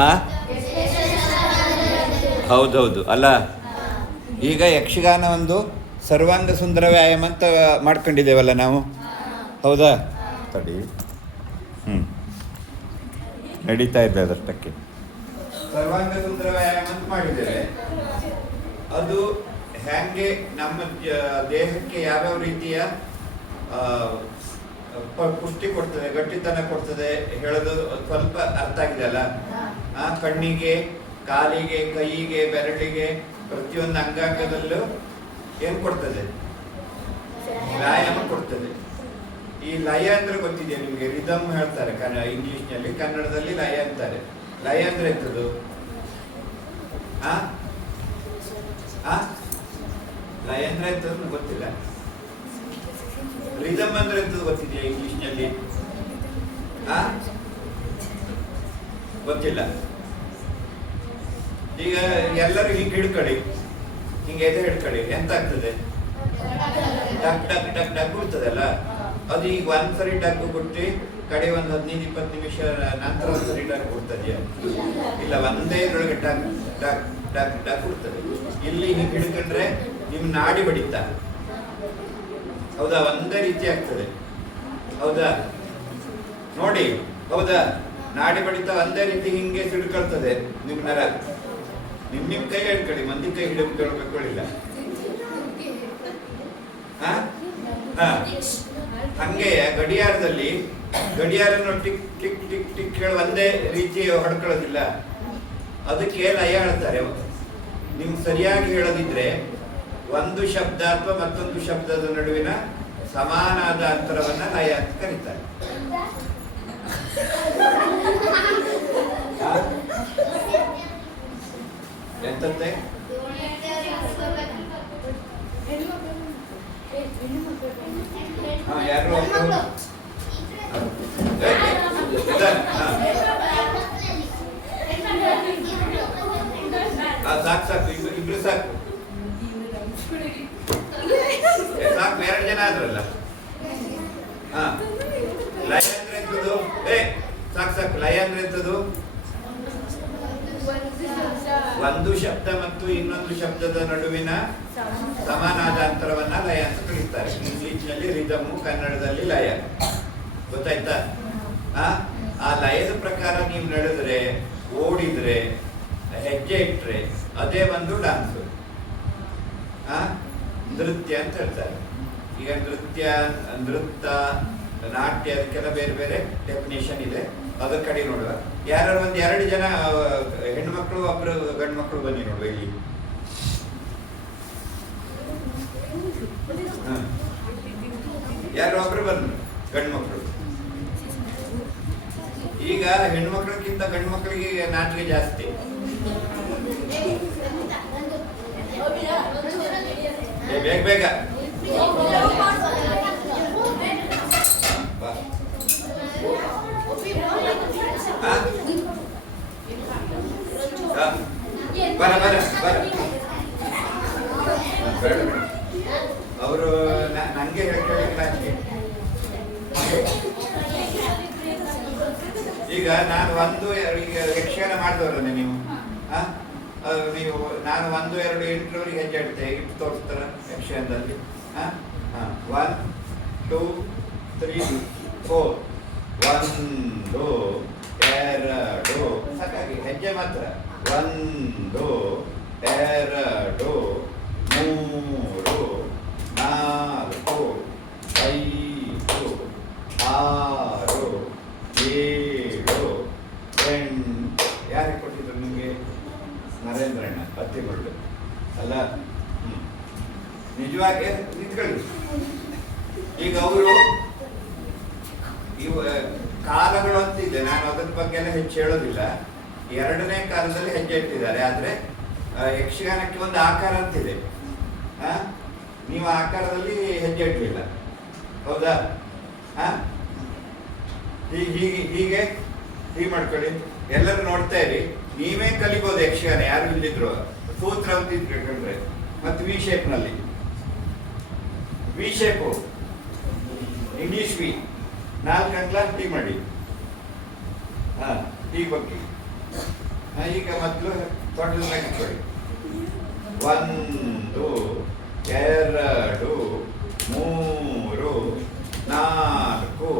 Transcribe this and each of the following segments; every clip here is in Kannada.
ಆ ಹೌದೌದು ಅಲ್ಲ. ಈಗ ಯಕ್ಷಗಾನ ಒಂದು ಸರ್ವಾಂಗ ಸುಂದರ ವ್ಯಾಯಾಮ ಅಂತ ಮಾಡ್ಕೊಂಡಿದ್ದೇವಲ್ಲ ನಾವು, ಹೌದಾ? ತಡಿ, ನಡೀತಾ ಇದೆ ಅದಷ್ಟಕ್ಕೆ. ಸರ್ವಾಂಗ ಸುಂದರ ವ್ಯಾಯಾಮ ಅಂತ ಮಾಡಿದ್ದೇವೆ. ಅದು ಹ್ಯಾಂಗೆ ನಮ್ಮ ದೇಹಕ್ಕೆ ಯಾವ್ಯಾವ ರೀತಿಯ ಪುಷ್ಟಿ ಕೊಡ್ತದೆ, ಗಟ್ಟಿತನ ಕೊಡ್ತದೆ ಹೇಳೋದು ಸ್ವಲ್ಪ ಅರ್ಥ ಆಗಿದೆ ಅಲ್ಲ. ಕಣ್ಣಿಗೆ, ಕಾಲಿಗೆ, ಕೈಗೆ, ಬೆರಳಿಗೆ, ಪ್ರತಿಯೊಂದು ಅಂಗಾಂಗದಲ್ಲೂ ಏನು ಕೊಡ್ತದೆ? ವ್ಯಾಯಾಮ ಕೊಡ್ತದೆ. ಈ ಲಯ ಅಂದ್ರೆ ಗೊತ್ತಿದೆಯಾ ನಿಮಗೆ? ರಿದಮ್ ಹೇಳ್ತಾರೆ ಇಂಗ್ಲಿಷ್ನಲ್ಲಿ, ಕನ್ನಡದಲ್ಲಿ ಲಯ ಅಂತಾರೆ. ಲಯ ಅಂದ್ರೆ ಎಂಥದ್ದು? ಲಯ ಅಂದ್ರೆ ಎಂಥದ್ದು ಗೊತ್ತಿಲ್ಲ. ರಿದಮ್ ಅಂದ್ರೆ ಎಂಥದ್ದು ಗೊತ್ತಿದೆಯಾ ಇಂಗ್ಲಿಷ್ನಲ್ಲಿ? ಗೊತ್ತಿಲ್ಲ. ಈಗ ಎಲ್ಲರೂ ಹಿಂಗೆ ಹಿಡ್ಕೊಳ್ಳಿ, ಹಿಂಗೆ ಎದೆ ಹಿಡ್ಕೊಳ್ಳಿ, ಎಂತ ಆಗ್ತದೆ? ಡಕ್ ಡಕ್ ಡಕ್ ಡಕ್ ಬಿಡ್ತದಲ್ಲ. ಅದು ಈಗ ಒಂದ್ಸರಿ ಡಕ್ ಬಿಟ್ಟು ಕಡೆ ಒಂದು 15-20 ನಿಮಿಷ ನಂತರ ಒಂದ್ಸರಿ ಡಕ್ ಬಿಡ್ತದೆಯಾ? ಇಲ್ಲ, ಒಂದೇ ಇದ್ರೊಳಗೆ ಡಕ್ ಡಕ್ ಡಕ್ ಡಕ್ ಬಿಡ್ತದೆ. ಇಲ್ಲಿ ಹಿಂಗೆ ಹಿಡ್ಕೊಂಡ್ರೆ ನಿಮ್ ನಾಡಿ ಬಡಿತ, ಹೌದಾ? ಒಂದೇ ರೀತಿ ಆಗ್ತದೆ, ಹೌದಾ? ನೋಡಿ, ಹೌದಾ? ನಾಡಿ ಬಡಿತ ಒಂದೇ ರೀತಿ ಹಿಂಗೆ ಹಿಡ್ಕೊಳ್ತದೆ ನಿಮ್ ನರ. ನಿಮ್ ಕೈ ಹಿಡ್ಕೊಳ್ಳಿ, ಮಂದಿ ಕೈ ಹಿಡ್ಕೊಳ್ಳಿಲ್ಲ. ಹಂಗೆ ಗಡಿಯಾರದಲ್ಲಿ ಗಡಿಯಾರನ್ನು ಟಿಕ್ ಟಿಕ್ ಟಿಕ್ ಟಿಕ್ ಹೇಳಿ ಒಂದೇ ರೀತಿ ಹೊಡ್ಕೊಳ್ಳೋದಿಲ್ಲ. ಅದಕ್ಕೆ ಲಯ ಹೇಳ್ತಾರೆ. ನಿಮ್ಗೆ ಸರಿಯಾಗಿ ಹೇಳೋದಿದ್ರೆ ಒಂದು ಶಬ್ದ ಅಥವಾ ಮತ್ತೊಂದು ಶಬ್ದದ ನಡುವಿನ ಸಮಾನಾದ ಅಂತರವನ್ನ ಲಯ ಅಂತ ಕರೀತಾರೆ. ಎಂತಂತೆ? ಯಾರು ಸಾಕು ಸಾಕು, ಇಬ್ರು ಸಾಕು ಸಾಕು, 2 ಜನ ಆದ್ರಲ್ಲ. ಲಯ ಅಂದ್ರೆ ಎಂತದ್ದು? ಸಾಕು ಸಾಕು. ಲಯ ಅಂದ್ರೆ ಎಂತದ್ದು? ಒಂದು ಶಬ್ದ ಮತ್ತು ಇನ್ನೊಂದು ಶಬ್ದದ ನಡುವಿನ ಸಮಾನಾದ ಅಂತರವನ್ನ ಲಯ ಅಂತ ಕರೀತಾರೆ. ಇಂಗ್ಲಿಷ್ನಲ್ಲಿ ರಿದಮ್, ಕನ್ನಡದಲ್ಲಿ ಲಯ. ಗೊತ್ತಾಯ್ತಾ? ಆ ಲಯದ ಪ್ರಕಾರ ನೀವು ನಡೆದ್ರೆ, ಓಡಿದ್ರೆ, ಹೆಜ್ಜೆ ಇಟ್ರೆ ಅದೇ ಒಂದು ಡಾನ್ಸ್, ನೃತ್ಯ ಅಂತ ಹೇಳ್ತಾರೆ. ಈಗ ನೃತ್ಯ, ನಾಟ್ಯ, ಅದಕ್ಕೆಲ್ಲ ಬೇರೆ ಬೇರೆ ಡೆಫಿನೇಷನ್ ಇದೆ. ಅದ್ರ ಕಡೆ ನೋಡುವ. ಯಾರು ಒಂದು 2 ಜನ ಹೆಣ್ಣು ಮಕ್ಕಳು, ಒಬ್ರು ಗಂಡು ಮಕ್ಕಳು ಬನ್ನಿ ನೋಡುವ ಇಲ್ಲಿ. ಯಾರು ಒಬ್ರು ಬಂದ್ರು ಗಂಡು ಮಕ್ಕಳು. ಈಗ ಹೆಣ್ಣು ಮಕ್ಕಳಿಗಿಂತ ಗಂಡು ಮಕ್ಕಳಿಗೆ ನಾಚಿಕೆ ಜಾಸ್ತಿ. ಬೇಗ ಬೇಗ ಬರ ಬರ ಬರ. ಅವರು ನಂಗೆ ಹೇಳ್ಕೊಳ್ಳಿ. ಈಗ ನಾನು ಈಗ ಯಕ್ಷಗಾನ ಮಾಡಿದವರನ್ನೇ ನೀವು. ನೀವು ನಾನು 1, 2 ಎಂಟ್ರವರೆಗೆ ಹೆಜ್ಜೆ ಇಡ್ತೇನೆ, ಇಟ್ಟು ತೋರಿಸ್ತಾರ ಯಕ್ಷಗಾನದಲ್ಲಿ. 1, 2, 3, 4. 1, 2 ಸಾಕಾಗಿ ಹೆಜ್ಜೆ ಮಾತ್ರ. 1, 2, 3, 4, 5, 6, 7, 8. ಯಾರಿಗೆ ಕೊಟ್ಟಿದ್ರು ನಿಮಗೆ? ನರೇಂದ್ರಣ್ಣ ಪತ್ತಿಮಳ್ಳು ಅಲ್ಲ. ನಿಜವಾಗಿ ನಿಂತ್ಕೊಳ್ಳಿ. ಈಗ ಅವರು ಕಾಲಗಳು ಅಂತಿದೆ, ನಾನು ಅದರ ಬಗ್ಗೆ ಎಲ್ಲ ಹೆಚ್ಚು ಹೇಳೋದಿಲ್ಲ. 2ನೇ ಕಾಲದಲ್ಲಿ ಹೆಜ್ಜೆ ಇಟ್ಟಿದ್ದಾರೆ. ಆದ್ರೆ ಯಕ್ಷಗಾನಕ್ಕೆ ಒಂದು ಆಕಾರ ಅಂತಿದೆ. ನೀವು ಆಕಾರದಲ್ಲಿ ಹೆಜ್ಜೆ ಇಟ್ಟಿಲ್ಲ, ಹೌದಾ? ಹೀಗೆ ಹೀಗೆ ಮಾಡ್ಕೊಳ್ಳಿ. ಎಲ್ಲರೂ ನೋಡ್ತಾ ಇರಿ. ನೀವೇ ಕಲಿಬಹುದು ಯಕ್ಷಗಾನ, ಯಾರು ಇಲ್ಲಿದ್ರು. ಸೂತ್ರ ಅಂತ ಇಟ್ಕೊಂಡ್ರೆ ಮತ್ತು ವಿ ಶೇಪ್ ನಲ್ಲಿ, ವಿ ಶೇಪು, ಇಂಗ್ಲಿಷ್ ವಿ, 4 ಅಂಗ್ಲ ಟೀ ಮಾಡಿ. ಟೀ ಬಗ್ಗೆ ಈಗ ಮೊದಲು ತೊಡಲು ಹಾಕಿಕೊಳ್ಳಿ. 1 2 3 4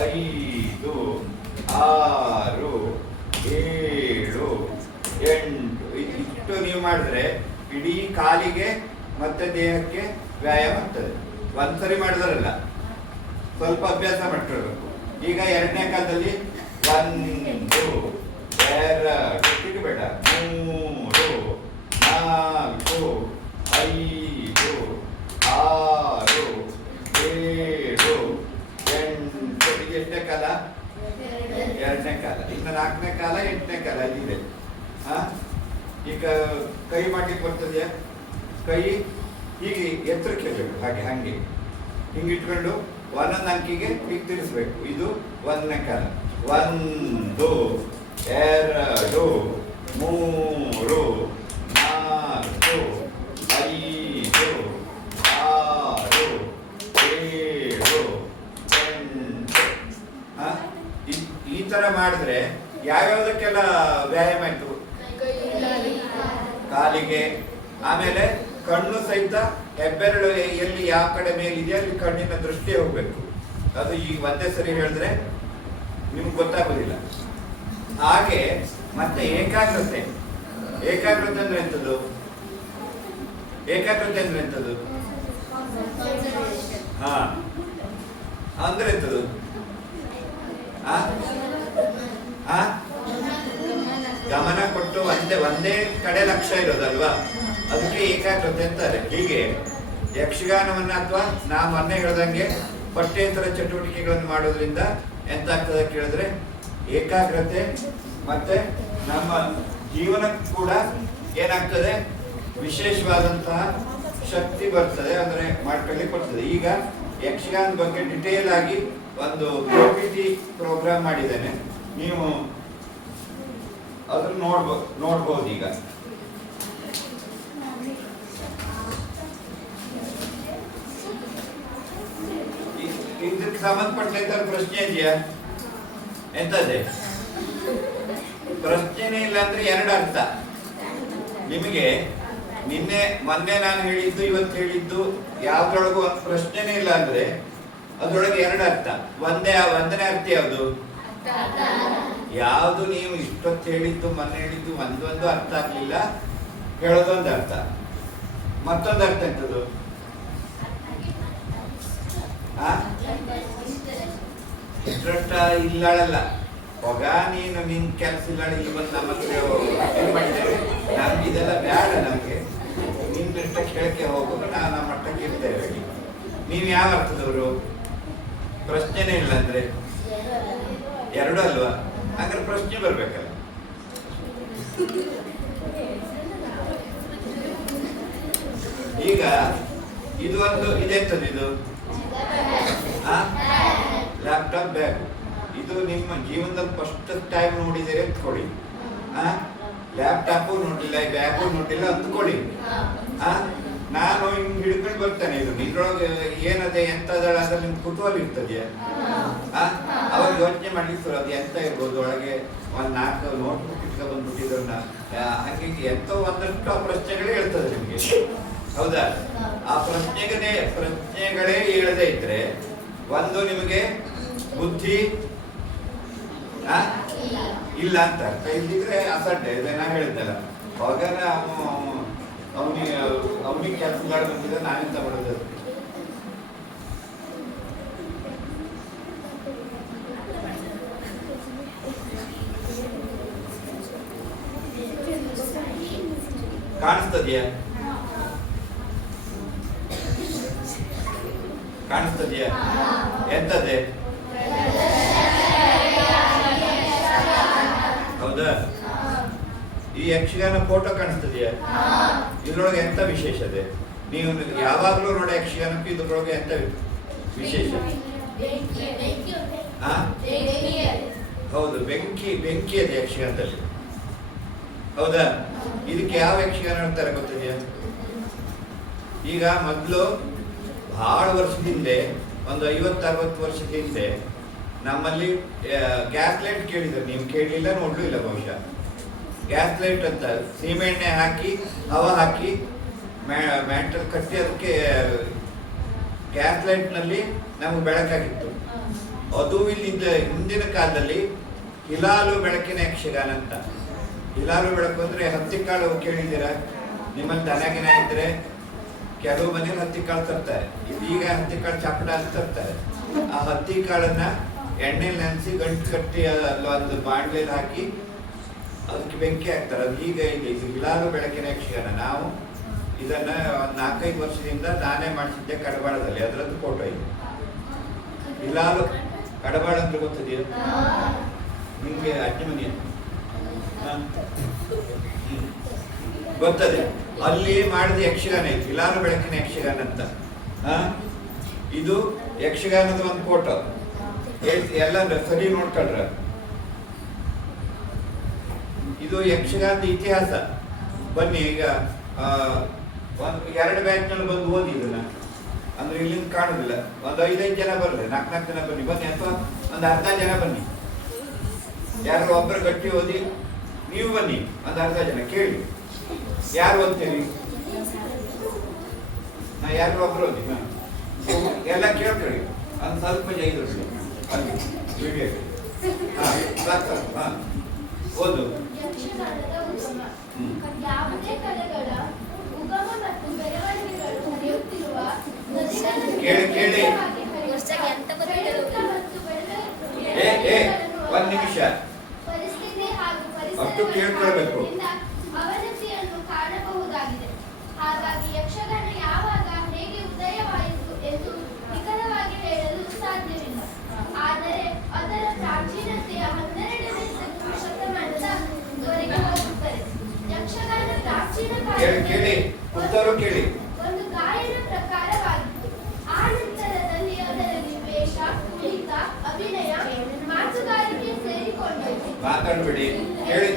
5 6 7 8 ಇಷ್ಟು ನೀವು ಮಾಡಿದ್ರೆ ಇಡೀ ಕಾಲಿಗೆ ಮತ್ತೆ ದೇಹಕ್ಕೆ ವ್ಯಾಯಾಮ ಆಗ್ತದೆ. ಒಂದ್ಸರಿ ಮಾಡಿದ್ರಲ್ಲ, ಸ್ವಲ್ಪ ಅಭ್ಯಾಸ ಮಾಡ್ಕೊಳ್ಬೇಕು. ಈಗ ಎರಡನೇ ಕಾಲದಲ್ಲಿ 1 2 ಬೇಡ 3 4 5 6 7 8 ಇದು ಎಷ್ಟನೇ ಕಾಲ? ಎರಡನೇ ಕಾಲ. ಇನ್ನು ನಾಲ್ಕನೇ ಕಾಲ, ಎಂಟನೇ ಕಾಲ ಇಲ್ಲಿದೆ. ಈಗ ಕೈ ಮಾಡ್ಲಿಕ್ಕೆ ಬರ್ತದೆಯಾ? ಕೈ ಹೀಗೆ ಎತ್ತರಕ್ಕೆ ಬೇಕು, ಹಾಗೆ ಹಂಗೆ ಹಿಂಗೆ ಇಟ್ಕೊಂಡು ಒಂದೊಂದು ಅಂಕಿಗೆ ಹೀಗೆ ತಿರ್ಸ್ಬೇಕು. ಇದು ಒಂದನೇ ಕಾಲ. 1 2 3 4 5 6 7 8 ಈ ತರ ಮಾಡಿದ್ರೆ ಯಾವ್ಯಾವುದಕ್ಕೆಲ್ಲ ವ್ಯಾಯಾಮ ಆಯ್ತು? ಕಾಲಿಗೆ, ಆಮೇಲೆ ಕಣ್ಣು ಸಹಿತ ಹೆಬ್ಬೆರಳು ಎಲ್ಲಿ ಯಾವ ಕಡೆ ಮೇಲಿದೆ ಅಲ್ಲಿ ಕಣ್ಣಿನ ದೃಷ್ಟಿ ಹೋಗ್ಬೇಕು. ಅದು ಈ ಒಂದೇ ಸರಿ ಹೇಳಿದ್ರೆ ನಿಮ್ಗೆ ಗೊತ್ತಾಗೋದಿಲ್ಲ. ಹಾಗೆ ಮತ್ತೆ ಏಕಾಗ್ರತೆ. ಏಕಾಗ್ರತೆ ಅಂದ್ರೆ ಎಂಥದ್ದು? ಏಕಾಗ್ರತೆ ಅಂದ್ರೆ ಎಂಥದ್ದು? ಹಾ ಅಂದ್ರೆ ಎಂಥದ್ದು? ಗಮನ ಕೊಟ್ಟು ಒಂದೇ ಕಡೆ ಲಕ್ಷ್ಯ ಇರೋದಲ್ವಾ, ಅದಕ್ಕೆ ಏಕಾಗ್ರತೆ ಅಂತಾರೆ. ಹೀಗೆ ಯಕ್ಷಗಾನವನ್ನ ಅಥವಾ ನಾ ಮೊನ್ನೆ ಹೇಳ್ದಂಗೆ ಪಠ್ಯೇತರ ಚಟುವಟಿಕೆಗಳನ್ನು ಮಾಡೋದ್ರಿಂದ ಎಂತಾಗ್ತದೆ ಕೇಳಿದ್ರೆ ಏಕಾಗ್ರತೆ ಮತ್ತೆ ನಮ್ಮ ಜೀವನಕ್ಕೂ ಕೂಡ ಏನಾಗ್ತದೆ, ವಿಶೇಷವಾದಂತಹ ಶಕ್ತಿ ಬರ್ತದೆ, ಅಂದ್ರೆ ಮಾಡ್ಕೊಳ್ಳಿಕ್ಕೆ ಬರ್ತದೆ. ಈಗ ಯಕ್ಷಗಾನ ಬಗ್ಗೆ ಡಿಟೇಲ್ ಆಗಿ ಒಂದು PPT ಪ್ರೋಗ್ರಾಮ್ ಮಾಡಿದ್ದೇನೆ, ನೀವು ಅದನ್ನು ನೋಡ್ಬೋದು. ಈಗ ಇದಕ್ಕೆ ಸಂಬಂಧಪಟ್ಟಂತ ಪ್ರಶ್ನೆ ಇದೆಯಾ? ಎಂತದೆ ಪ್ರಶ್ನೆನೇ ಇಲ್ಲ ಅಂದ್ರೆ ಎರಡು ಅರ್ಥ. ನಿಮಗೆ ಮೊನ್ನೆ ನಾನು ಹೇಳಿದ್ದು ಇವತ್ತು ಹೇಳಿದ್ದು ಯಾವ್ದ್ರೊಳಗೂ ಒಂದು ಪ್ರಶ್ನೆನೇ ಇಲ್ಲ ಅಂದ್ರೆ ಅದ್ರೊಳಗೆ ಎರಡು ಅರ್ಥ. ಒಂದನೇ ಅರ್ಥ ಯಾವುದು? ಯಾವುದು ನೀವು ಇಷ್ಟೊತ್ತು ಹೇಳಿದ್ದು ಮೊನ್ನೆ ಹೇಳಿದ್ದು ಒಂದೊಂದು ಅರ್ಥ ಆಗ್ಲಿಲ್ಲ, ಹೇಳೋದೊಂದು ಅರ್ಥ. ಮತ್ತೊಂದು ಅರ್ಥ ಎಂತದ್ದು? ಇಂಟ್ರೆಸ್ಟ್ ಇಲ್ಲಳಲ್ಲ, ಹೊಗ ನೀನು ನಿನ್ ಕೆಲಸ ಇಲ್ಲ, ಇಲ್ಲಿ ಬಂದು ನಮ್ಮ ಮಾಡಿದ್ದೇವೆ, ನಮ್ಗೆ ಇದೆಲ್ಲ ಬೇಡ, ನಮ್ಗೆ ನಿನ್ ಇಷ್ಟಕ್ಕೆ ಹೇಳಕ್ಕೆ ಹೋಗೋದು, ನಾವು ನಮ್ಮ ಮಟ್ಟಕ್ಕೆ ಇರ್ತೇವೆ. ನೀವು ಯಾವ ಅರ್ಥದವರು? ಪ್ರಶ್ನೆನೇ ಇಲ್ಲ ಅಂದ್ರೆ ಎರಡು ಅಲ್ವಾ? ಹಾಗಾದ್ರೆ ಪ್ರಶ್ನೆ ಬರ್ಬೇಕಲ್ಲ. ಈಗ ಇದು ಒಂದು ಇದೆಂತದ್ದು? ಇದು ಲ್ಯಾಪ್ಟಾಪ್ ಬ್ಯಾಗ್. ಇದು ನಿಮ್ಮ ಜೀವನದಲ್ಲಿ ಫಸ್ಟ್ ಟೈಮ್ ನೋಡಿದರೆ ಅಂದ್ಕೊಳ್ಳಿ. ಲ್ಯಾಪ್ಟಾಪು ನೋಡಿಲ್ಲ, ಬ್ಯಾಗು ನೋಡಿಲ್ಲ ಅಂದ್ಕೊಳ್ಳಿ. ನಾನು ಹಿಂಗ್ ಹಿಡ್ಕೊಂಡು ಬರ್ತೇನೆ, ಇದು ಇದ್ರೊಳಗೆ ಏನದೆ ಎಂತದಳ ಅದ್ರಲ್ಲಿ ನಿಮ್ಗೆ ಕುತೂಹಲ ಇರ್ತದೆಯಾ? ಅವಾಗ ಯೋಚನೆ ಮಾಡ್ಲಿಕ್ಕೆ ಅದು ಎಂತ ಇರ್ಬೋದು, ಒಳಗೆ ಒಂದ್ 4 ನೋಟ್ಬುಕ್ ಇಟ್ಕೊಂಡು ಬಂದ್ಬಿಟ್ಟಿದ್ರನ್ನ ಹಾಗೆ ಎಂತ ಒಂದಷ್ಟು ಪ್ರಶ್ನೆಗಳೇ ಹೇಳ್ತದೆ ನಿಮ್ಗೆ, ಹೌದಾ? ಆ ಪ್ರಶ್ನೆಗಳೇ ಹೇಳದೇ ಇದ್ರೆ ಒಂದು ನಿಮಗೆ ಬುದ್ಧಿ ಇಲ್ಲ ಅಂತ ಅರ್ಥ. ಇಲ್ಲಿದ್ರೆ ಅಸಡ್ಡೆ ಇದೆ. ನಾ ಹೇಳಿದ್ದಲ್ಲ, ಅವಾಗ ಅವನಿಗೆ ಕೆಲಸ ಬಂದಿದ್ದ ನಾನೆಂತ ಮಾಡೋದು? ಕಾಣಿಸ್ತದ್ಯಾ? ಕಾಣಿಸ್ತದ್ಯಾ? ಎಂತದೆ? ಹೌದಾ? ಈ ಯಕ್ಷಗಾನ ಫೋಟೋ ಕಾಣಿಸ್ತದೆಯಾ? ಇದ್ರೊಳಗೆ ಎಂತ ವಿಶೇಷತೆ? ನೀವು ಯಾವಾಗ್ಲೂ ನೋಡಿ ಯಕ್ಷಗಾನಕ್ಕೆ ಇದ್ರೊಳಗೆ ಎಂತ ವಿಶೇಷ? ಹೌದು, ಬೆಂಕಿ ಇದೆ ಯಕ್ಷಗಾನದಲ್ಲಿ, ಹೌದಾ? ಇದಕ್ಕೆ ಯಾವ ಯಕ್ಷಗಾನ ಹೇಳ್ತಾರೆ ಗೊತ್ತಿದೆಯಾ? ಈಗ ಮೊದಲು ಬಹಳ ವರ್ಷದ ಹಿಂದೆ, ಒಂದು 50-60 ವರ್ಷದ ಹಿಂದೆ ನಮ್ಮಲ್ಲಿ ಗ್ಯಾಸ್ ಲೈಟ್ ಕೇಳಿದ್ರು. ನೀವು ಕೇಳಲಿಲ್ಲ, ನೋಡ್ಲೂ ಇಲ್ಲ ಬಹುಶಃ. ಗ್ಯಾಸ್ ಲೈಟ್ ಅಂತ ಸೀಮೆಎಣ್ಣೆ ಹಾಕಿ ಹವಾ ಹಾಕಿ ಮ್ಯಾಟಲ್ ಕಟ್ಟಿ ಅದಕ್ಕೆ ಗ್ಯಾಸ್ ಲೈಟ್ನಲ್ಲಿ ನಮಗೆ ಬೆಳಕಾಗಿತ್ತು. ಅದು ಇಲ್ಲಿದ್ದ ಹಿಂದಿನ ಕಾಲದಲ್ಲಿ ಹಿಲಾಲು ಬೆಳಕಿನ ಯಕ್ಷಗಾನ ಅಂತ. ಹಿಲಾಲು ಬೆಳಕು ಅಂದ್ರೆ ಹತ್ತಿಕಾಳು ಕೇಳಿದ್ದೀರಾ? ನಿಮ್ಮಲ್ಲಿ ದನಗಿನ ಇದ್ರೆ ಕೆಲವು ಮನೇಲಿ ಹತ್ತಿಕಾಳು ತರ್ತಾರೆ. ಈಗ ಹತ್ತಿಕಾಳು ಚಾಪಡ ಅಂತ ತರ್ತಾರೆ. ಆ ಹತ್ತಿಕಾಳನ್ನ ಎಣ್ಣೆಲಿ ನೆನೆಸಿ ಗಂಟು ಕಟ್ಟಿ ಒಂದು ಬಾಂಡ್ಲೆಯಲ್ಲಿ ಹಾಕಿ ಅದಕ್ಕೆ ಬೆಂಕಿ ಹಾಕ್ತಾರೆ. ಅದು ಈಗ ಇದೆ ಹಿಲಾಲು ಬೆಳಕಿನ ಯಕ್ಷಗಾನ. ನಾವು ಇದನ್ನ ಒಂದು 4-5 ವರ್ಷದಿಂದ ನಾನೇ ಮಾಡಿಸಿದ್ದೆ ಕಡಬಾಳದಲ್ಲಿ. ಅದರದ್ದು ಫೋಟೋ ಇದೆ. ಹಿಲಾಲು ಕಡಬಾಳ ಅಂದ್ರೆ ಗೊತ್ತಿದೆಯಾ ನಿಮ್ಗೆ? ಅಜ್ಜಿ ಮನೆ ಗೊತ್ತದೆ. ಅಲ್ಲಿ ಮಾಡಿದ ಯಕ್ಷಗಾನ ಐತಿ, ಹಿಲಾಲು ಬೆಳಕಿನ ಯಕ್ಷಗಾನ ಅಂತ. ಇದು ಯಕ್ಷಗಾನದ ಒಂದು ಫೋಟೋ. ಎಲ್ಲ ಸರಿ ನೋಡ್ಕೊಳ್ರ. ಇದು ಯಕ್ಷಗಾನದ ಇತಿಹಾಸ. ಬನ್ನಿ ಈಗ ಒಂದು 2 ಬ್ಯಾಚ್ನಲ್ಲಿ ಬಂದು ಓದಿ ಇದನ್ನ. ಅಂದ್ರೆ ಇಲ್ಲಿಂದ ಕಾಣುದಿಲ್ಲ. ಒಂದು 5-5 ಜನ ಬರ್ರಿ, 4-4 ಜನ ಬನ್ನಿ ಬನ್ನಿ, ಅಥವಾ ಒಂದು ಅರ್ಧ ಜನ ಬನ್ನಿ. ಯಾರು ಒಬ್ಬರು ಗಟ್ಟಿ ಓದಿ, ನೀವು ಬನ್ನಿ ಒಂದು ಅರ್ಧ ಜನ ಕೇಳಿ. ಯಾರು ಓದ್ತೀರಿ? ಯಾರು ಒಬ್ರು ಓದಿ. ಎಲ್ಲ ಕೇಳ್ಕೊಳ್ಳಿ. ಒಂದು ಸ್ವಲ್ಪ ಜೈದು ಅಲ್ಲಿ ವಿಡಿಯೋ ಓದು. ಕೇಳಿ ಕೇಳಿ. ಒಂದ್ ನಿಮಿಷ ಅಷ್ಟು ಕೇಳ್ಕೊಳ್ಬೇಕು. ಅವನತಿಯನ್ನು ಕಾಣಬಹುದಾಗಿದೆ. ಹಾಗಾಗಿ ಯಕ್ಷಗಾನ ಯಾವಾಗ ಹೇಗೆ ಉದಯವಾಯಿತು ಎಂದು ನಿಖರವಾಗಿ ಹೇಳಲು ಸಾಧ್ಯವಿಲ್ಲ. ಆದರೆ ಅದರ ಪ್ರಾಚೀನತೆಯ 12ನೇ ಶತಮಾನದ ವರೆಗೆ ಹೋಗುತ್ತದೆ. ಯಕ್ಷಗಾನ ಪ್ರಾಚೀನ ಕಾಲದಲ್ಲಿ ಒಂದು ಗಾಯನ ಪ್ರಕಾರವಾಗಿತ್ತು. ಆ ನಂತರದಲ್ಲಿ ಅದರಲ್ಲಿ ವೇಷ, ಕುಣಿತ, ಅಭಿನಯ, ಮಾತುಗಾರಿಕೆ ಸೇರಿಕೊಂಡವು. ಮಾತಾಡಬೇಡಿ, ಕೇಳಿ